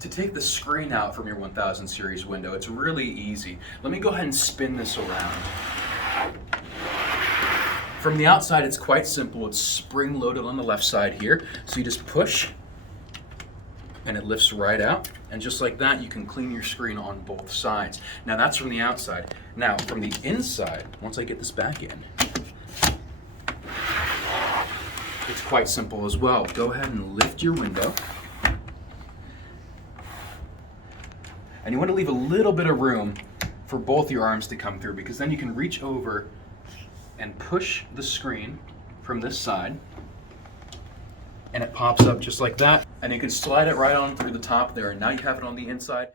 To take the screen out from your 1000 series window, it's really easy. Let me go ahead and spin this around. From the outside, it's quite simple. It's spring-loaded on the left side here. So you just push, and it lifts right out. And just like that, you can clean your screen on both sides. Now that's from the outside. Now from the inside, once I get this back in, it's quite simple as well. Go ahead and lift your window. And you want to leave a little bit of room for both your arms to come through, because then you can reach over and push the screen from this side, and it pops up just like that. And you can slide it right on through the top there, and now you have it on the inside.